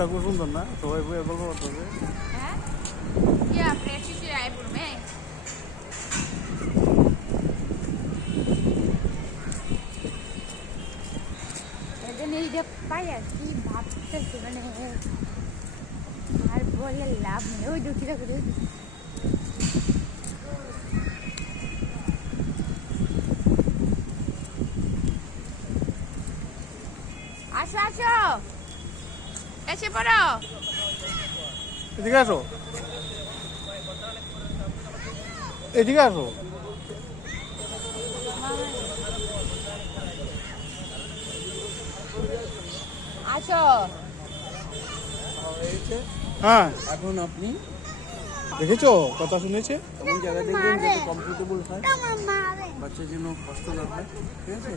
রোডটা খুব সুন্দর না, সবাই বয়ে গল্প করতেছে। হ্যাঁ क्या प्रेक्षी से रायपुर में এই যে পাইয়া কি ভাবতেছে মানে আর বলে লাভ নেই। ওই দুঃখিত করে আসো আসো এসে পড়ো। এদিকে আসো, এদিকে আসো। আসো হ্যাঁ, এখন আপনি দেখেছো কথা শুনেছে। এমন জায়গায় দেখবেন যাতে কমফোর্টেবল হয়, বাচ্চার জন্য কষ্ট না হয়, ঠিক আছে?